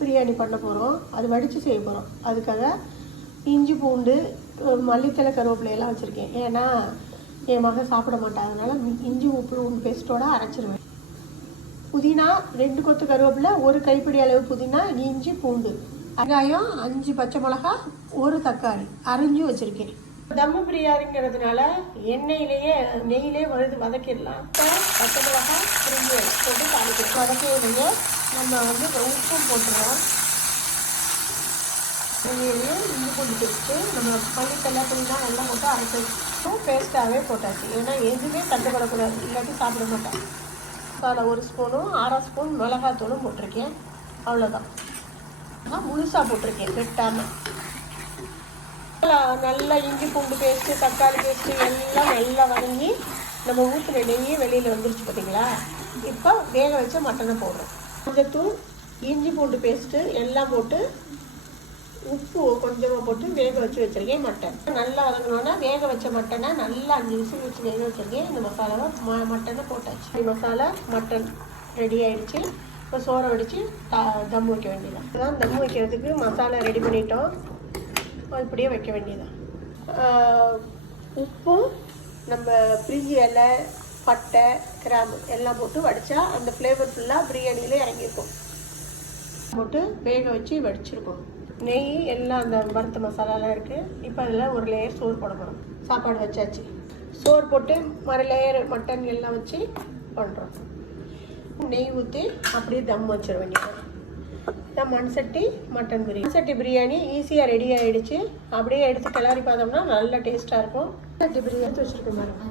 பிரியாணி பண்ண போகிறோம். அது வடித்து செய்ய போகிறோம். அதுக்காக இஞ்சி பூண்டு மல்லித்தலை கருவேப்பிலையெல்லாம் வச்சுருக்கேன். ஏன்னா என் மகன் சாப்பிட மாட்டான். அதனால் இஞ்சி பூண்டு பேஸ்ட்டோடு அரைச்சிருவேன். புதினா 2 கொத்து கருவேப்பிலை, 1 கைப்பிடி அளவு புதினா, இஞ்சி பூண்டு, வெங்காயம் 5 பச்சை மிளகா, 1 தக்காளி அரிஞ்சு வச்சுருக்கேன். தம்மு பிரியாணிங்கிறதுனால நெய்யிலே வதக்கிடலாம். பச்சை மிளகா புரிஞ்சு போட்டு தாளிக்கணும். வதக்கையிலேயே நம்ம உப்பும் போட்டுருவோம். நெய்யிலையும் இஞ்சி பூண்டு பேஸ்ட்டு நம்ம மல்லித்தலை புதினா எல்லாம் போட்டு அரைச்சிடும். பேஸ்ட்டாகவே போட்டாச்சு. ஏன்னா எதுவுமே தட்டுப்படக்கூடாது, இல்லாட்டி சாப்பிட மாட்டேன். மசாலா 1 ஸ்பூனும் 1/2 ஸ்பூன் மிளகாத்தூளும் போட்டிருக்கேன். அவ்வளோதான். முழுசாக போட்டிருக்கேன், வெட்டாமல். நல்லா இஞ்சி பூண்டு பேஸ்ட்டு தக்காளி பேஸ்ட்டு எல்லாம் நல்லா வதங்கி நம்ம ஊற்றின நெய்யே வெளியில் வந்துருச்சு பார்த்தீங்களா. இப்போ வேக வச்ச மட்டனை போடுறோம். மஞ்சத்தூள், இஞ்சி பூண்டு பேஸ்ட்டு எல்லாம் போட்டு உப்பு கொஞ்சமாக போட்டு வேக வச்சு வச்சுருக்கேன். மட்டன் நல்லா வதங்கணுன்னா வேக வச்ச மட்டனை நல்லா 5 விசில் வச்சு வேக வச்சுருக்கேன். இந்த மசாலாவை மட்டனை போட்டாச்சு. மசாலா மட்டன் ரெடி ஆகிடுச்சு. இப்போ சோறை வடித்து தம் வைக்க வேண்டியதான். இதுதான் தம் வைக்கிறதுக்கு மசாலா ரெடி பண்ணிட்டோம். இப்படியே வைக்க வேண்டியதான். உப்பும் நம்ம பிரிஞ்சி இலை, பட்டை, கிராம்பு எல்லாம் போட்டு வடித்தா அந்த ஃப்ளேவர் ஃபுல்லாக பிரியாணியில் இறங்கியிருக்கும். போட்டு வேக வச்சு வடிச்சிருக்கோம். நெய் எல்லாம் அந்த வறுத்த மசாலாலாம் இருக்குது. இப்போ அதில் 1 லேயர் சோறு போட போகிறோம். சாப்பாடு வச்சாச்சு. சோறு போட்டு மறு லேயர் மட்டன் எல்லாம் வச்சு பண்ணுறோம். நெய் ஊற்றி அப்படியே தம் வச்சிட வேண்டியது. இதான் மண்சட்டி மட்டன் பிரியாணி. மண்சட்டி பிரியாணி ஈஸியாக ரெடி ஆகிடுச்சு. அப்படியே எடுத்து கிளறி பார்த்தோம்னா நல்லா டேஸ்ட்டாக இருக்கும். மண்சட்டி பிரியாணி வச்சுருக்கேன் பாருங்க.